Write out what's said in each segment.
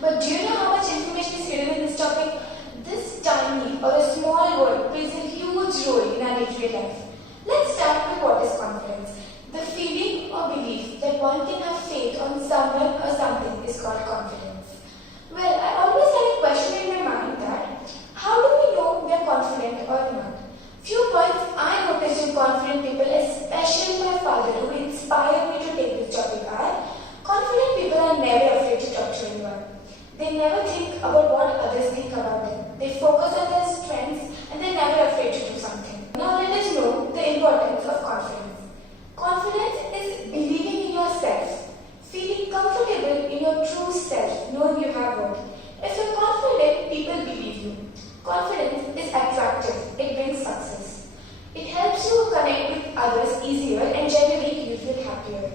But do you know how much information is hidden in this topic? This tiny or a small word plays a huge role in our day-to-day life. Let's start with what is confidence. The feeling or belief that one can have faith on someone or something is called confidence. Well, I always had a question in my mind that how do we know we are confident or not? Few points I noticed in confident people, especially my father who inspired me to take this topic are confident people are never afraid to talk to anyone. They never think about what others think about them. They focus on their strengths and they're never afraid to do something. Now let us know the importance of confidence. Confidence is believing in yourself, feeling comfortable in your true self, knowing you have worth. If you're confident, people believe you. Confidence is attractive, it brings success. It helps you connect with others easier and generally you feel happier.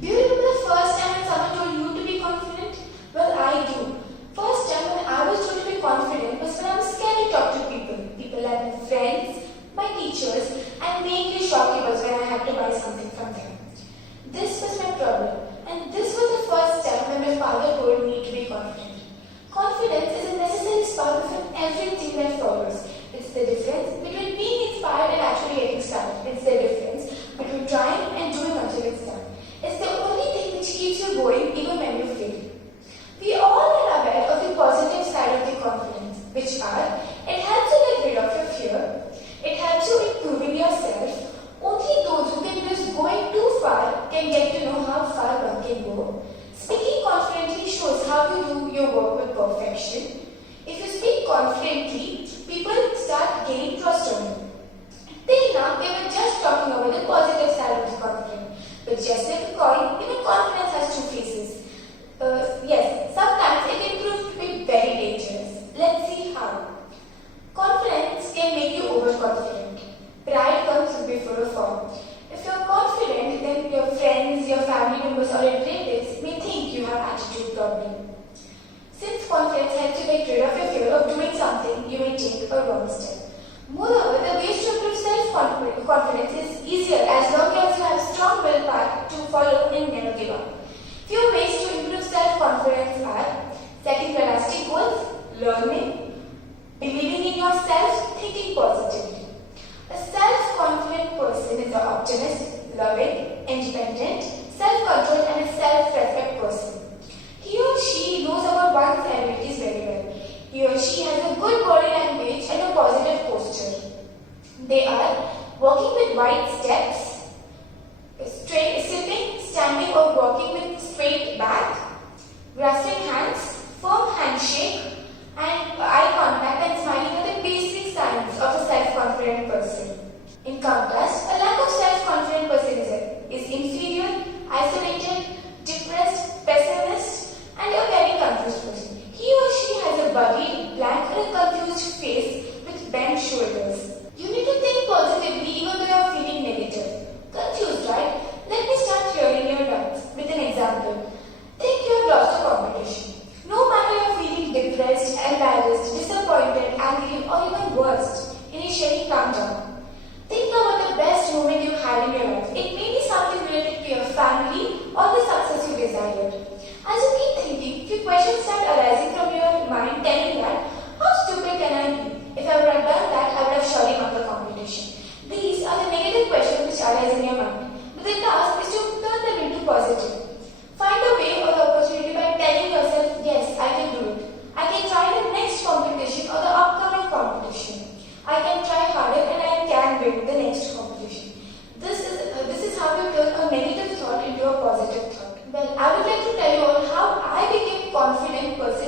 Do you remember the first time when someone told you to be confident? Well, I do. First time when I was told to be confident was when I was scared to talk to people. People like my friends, my teachers, and mainly shopkeepers when I had to buy something from them. This was my problem, and this was the first time when my father told me to be confident. Confidence is a necessary spark of everything that follows. It's the difference between being inspired and actually getting started. It's the difference between trying and doing until it's done. It's the only thing which keeps you going even when you fail. We all are aware of the positive side of the confidence, which are, it helps you get rid of your fear, it helps you improving yourself. Only those who can risk going too far can get to know how far one can go. Speaking confidently shows how you do your work with perfection. If you speak confidently, people start gaining trust on you. Till now, we were just talking about the positive side of the confidence. But just like a coin, even confidence has two faces. Yes, sometimes it can prove to be very dangerous. Let's see how. Confidence can make you overconfident. Pride comes before a fall. If you're confident, then your friends, your family members or your relatives may think you have attitude problem. Since confidence helps you get rid of your fear of doing something, you may take a wrong step. Moreover, the ways to improve self-confidence is easier as long as you have strong willpower to follow and never give up. Few ways to improve self-confidence are setting realistic goals, learning, believing in yourself, thinking positively. A self-confident person is an optimist, loving, independent, self-controlled and a self-respect person. He or she knows about one's abilities very well. He or she has a good body language and a positive posture. They are walking with wide steps, straight sitting, standing or walking with straight back, grasping hands, firm handshake, and eye contact and smiling are the basic signs of a self-confident person. In contrast, a lack of self-confident person is inferior, isolated, depressed, pessimist, and a very confused person. He or she has a buggy, blank, or a confused face with bent shoulders. You need to think positively even though you are feeling negative. Confused, right? Let me start clearing your doubts with an example. Think you have lost a competition. No matter you are feeling depressed, embarrassed, disappointed, angry, or even worse, initially calm down. Think about the best moment you had in your life. It may be something related to your family or the success you desired. As you keep thinking, few questions start arising from your mind telling that, how stupid can I be? If I would have done that, I would have surely won the competition. These are the negative questions which arise in your mind. But the task is to turn them into positive. Find a way or the opportunity by telling yourself, yes, I can do it. I can try the next competition or the upcoming competition. I can try harder and I can win the next competition. This is how you turn a negative thought into a positive thought. Well, I would like to tell you all how I became a confident person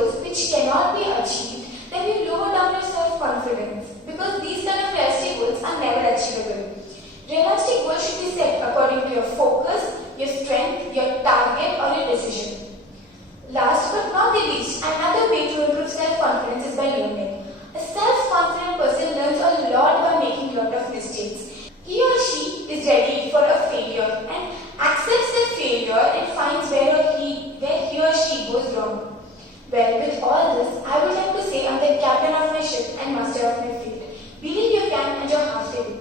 goals which cannot be achieved, then you lower down your self-confidence because these kind of realistic goals are never achievable. Realistic goals should be set according to your focus, your strength, your target or your decision. Last but not the least, another way to improve self-confidence is by learning. A self-confident person learns a lot by making a lot of mistakes. He or she is ready for a failure and accepts the failure and finds where he or she goes wrong. Well, with all this, I would like to say I'm the captain of my ship and master of my fate. Believe you can and you're halfway.